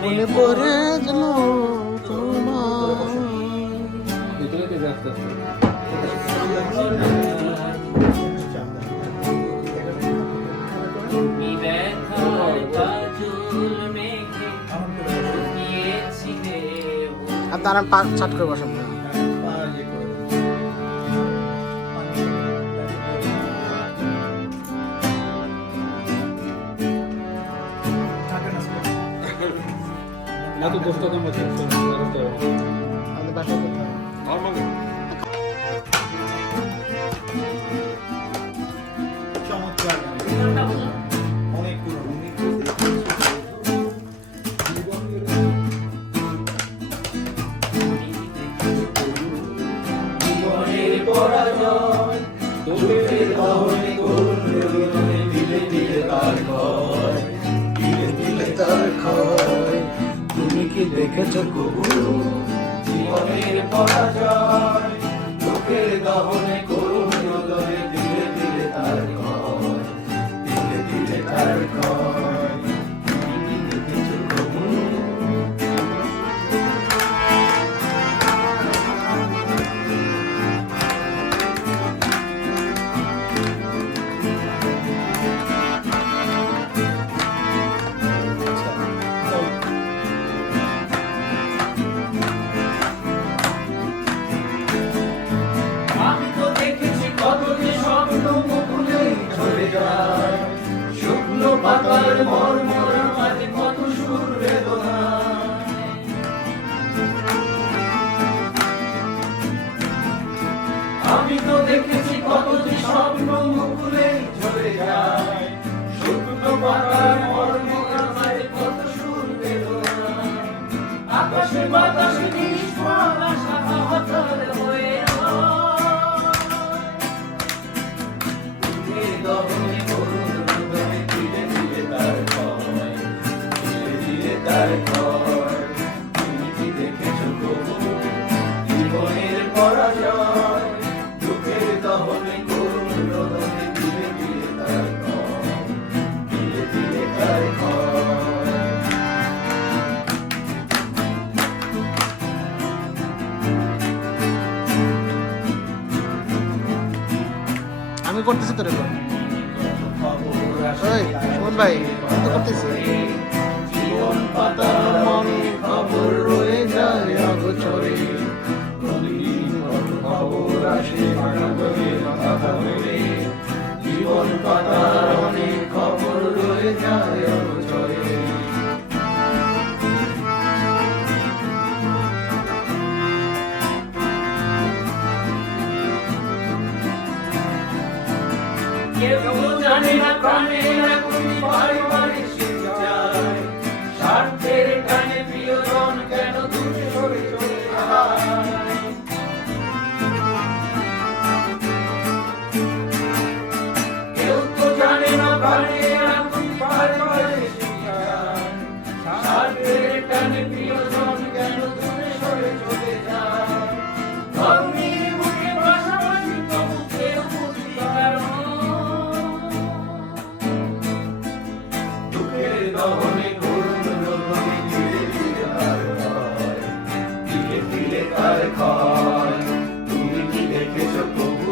মনে পড়ে যেন তোমার আর দাঁড়ান পাক ছাট করে বসাবো না তো দোস্ত তো মত আমাদের বাসায় কোথায় চমৎকার অনেক পরাজয় তোদের দহনে করুণ হৃদয়ে দিলে দিলে তার ক্ষয় দিলে দিলে তার ক্ষয় তুমি কি দেখেছো কবু জীবনের পরাজয় তোদের দহনে করুণ হৃদয়ে দিলে দিলে তার ক্ষয় দিলে দিলে তার ক্ষয় তুমি কি দেখেছো কবু শুকনো পাতার মর্মর মাঝে কত সুর বেদনা আমি তো দেখেছি কত যে স্বপ্ন মুকুলে ঝরে যায় শুকনো পাতার মর্মর মাঝে কত সুর বেদনা আকাশে বাতাসে নিষ্ফল আশা হতার হয়ে দহনে করুণ হৃদয়ে দিলে দিলে তার ক্ষয় দিলে দিলে তার ক্ষয় তুমি কি দেখেছো কবু জীবনের পরাজয় দুঃখের দহনে করুণ হৃদয়ে দিলে দিলে তার ক্ষয় দিলে দিলে তার ক্ষয় আমি করতেছি তো রেকর্ড ওই সুমন ভাই আমি তো করতেছি জীবন পাতার মনে খবর রয়ে যায় অগোচরে প্রতিদিন কত খবর আসে কাগজে মাথা ধরে জীবন পাতার অনেক খবর রয়ে যায় অগোচরে কেউ জানে না প্রাণের আগুন বারে বারে শিখে যায় স্বার্থের টানে প্রিয়জন কেন দূরে সরে চলে যায় কেউ তো জানে না প্রাণের আগুন বারে বারে শিখে যায় স্বার্থের টানে প্রিয়জন কেন দূরে সরে চলে যায় অগ্নির মুখে পাশাপাশি তবু কেউ বুঝি কারণ দহনে করুণ হৃদয়ে দিলে দিলে তার ক্ষয় দিলে দিলে তার ক্ষয় তুমি কি দেখেছো প্রভু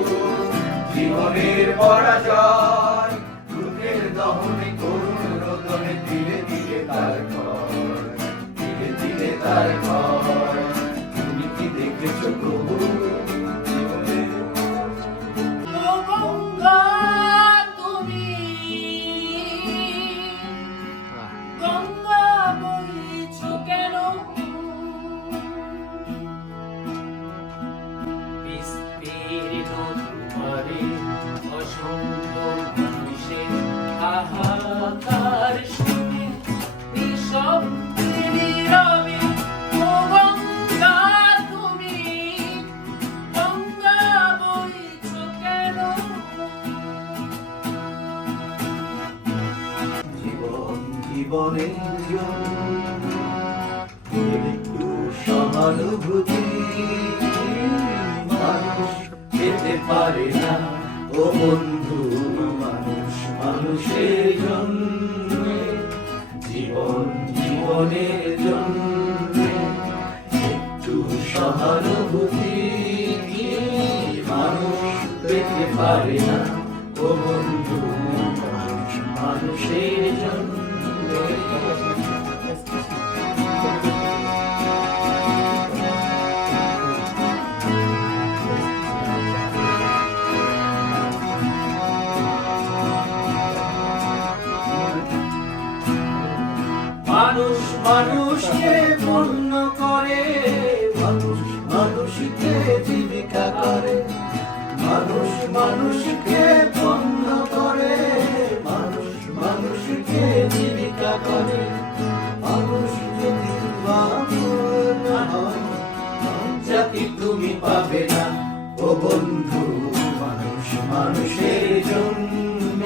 জীবনের পরাজয় দুঃখের দহনে করুণ হৃদয়ে দিলে দিলে তার ক্ষয় দিলে দিলে তার ক্ষয় তুমি কি দেখেছো প্রভু জীবনের গঙ্গা তুমি গঙ্গা বইছ কেন বিস্তীর্ণ তোমারে অসংখ্য জীবনের জন্য একটু সহানুভূতি মানুষ পেতে পারে না ও বন্ধু, মানুষ মানুষের জন্য জীবন জীবনের জন্য একটু সহানুভূতি মানুষ পেতে পারে না ও বন্ধু, মানুষ মানুষের জন্য। মানুষ মানুষকে পণ্য করে, মানুষ মানুষকে জীবিকা করে, মানুষ মানুষকে পণ্য করে, মানুষ মানুষকে জীবিকা করে। মানুষ যদি আপন হয়, জাতি তুমি পাবে না ও বন্ধু, মানুষ মানুষের জন্য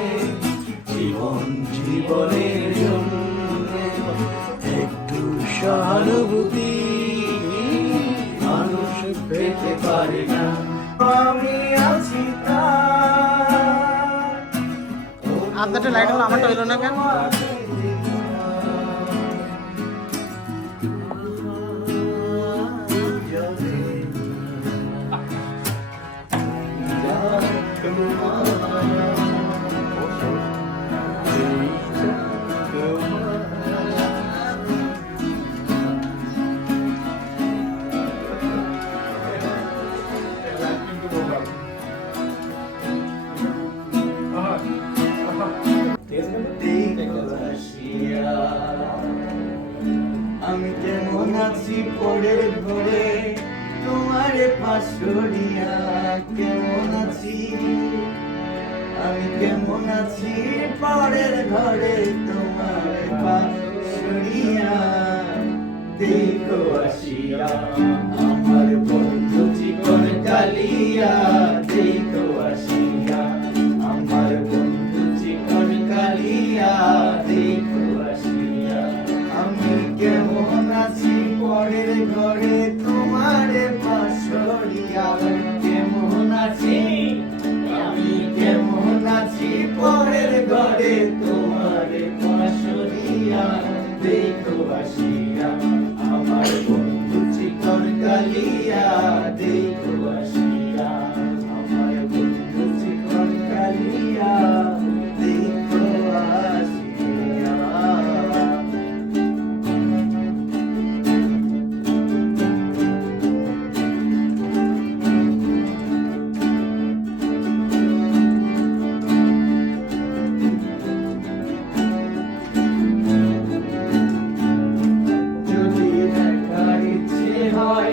জীবন জীবনের জন্য একটু সহানুভূতি মানুষ পেতে পারে না। আমি আছি আপনারটা লাইট হলো, আমারটা হইলো না কেন? আমি কেমন আছি পড়ে ঘরে তোমার পাশরিয়া, কেমন আছি আমি কেমন আছি পরের ঘরে তোমার পাশরিয়া। দেখো আসিয়া আমার বন্ধু চিকন কালিয়া, দেখো আসিয়া আমার বন্ধু চিকন কালিয়া, দেখো আসিয়া আমি কেমন আছি পরের ঘরে তোমার পাশরিয়া। কেমন আছি আমি কেমন আছি পরের ঘরে তোমার পাশরিয়া। দেখো আসিয়া আমার বন্ধু চিকন কালিয়া, দেখো আসিয়া আমার বন্ধু চিকন কালিয়া, দেখো আসিয়া। যদি দেখার ইচ্ছে হয়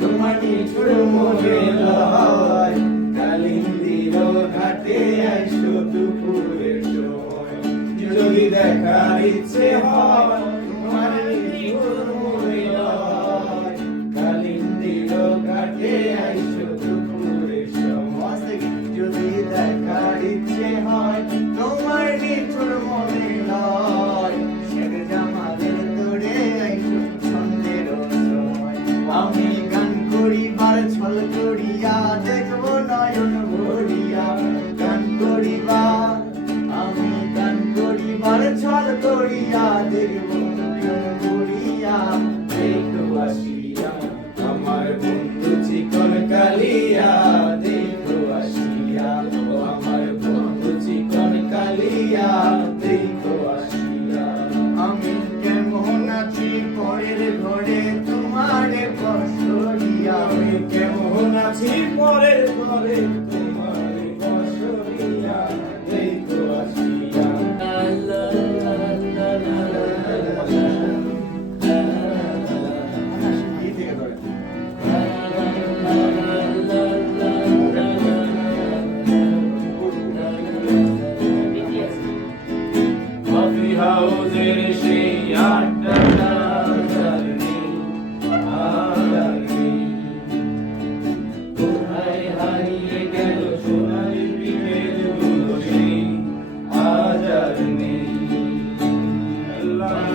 তোমার নিঠুর মনে লয়, কালিন্দির ঘাটে আইসো দুপুরের সময়। যদি দেখার ইচ্ছে হয় তোমার নিঠুর মনে লয়, কালিন্দির ঘাটে আইসো দুপুরের সময়। যদি দেখার ইচ্ছে হয় তোমার নিঠুর মনে লয়, শেখ জামালের তোরে আইসো সন্ধ্যের সময়। আমি গান করিবার ছল করিয়া দেখবো নয়ন ভরিয়া, গান করিবার আমি গান করিবার ছল করিয়া দেখবো নয়ন ভরিয়া। দেখো আসিয়া আমার বন্ধু চিকন কালিয়া, দেখো আসিয়া ও আমার বন্ধু চিকন কালিয়া, দেখো আসিয়া আমি কেমন আছি পরের ঘরে তোমার পাশরিয়া। আমি কেমন আছি পরের ঘরে তোমার পাশরিয়া, দেখো আসিয়া। কফি হাউসের সেই আড্ডাটা আর নেই, আর নেই। কোথায় হারিয়ে গেল সোনালি বিকেলগুলো সেই আজ আর নেই। আল্লাহ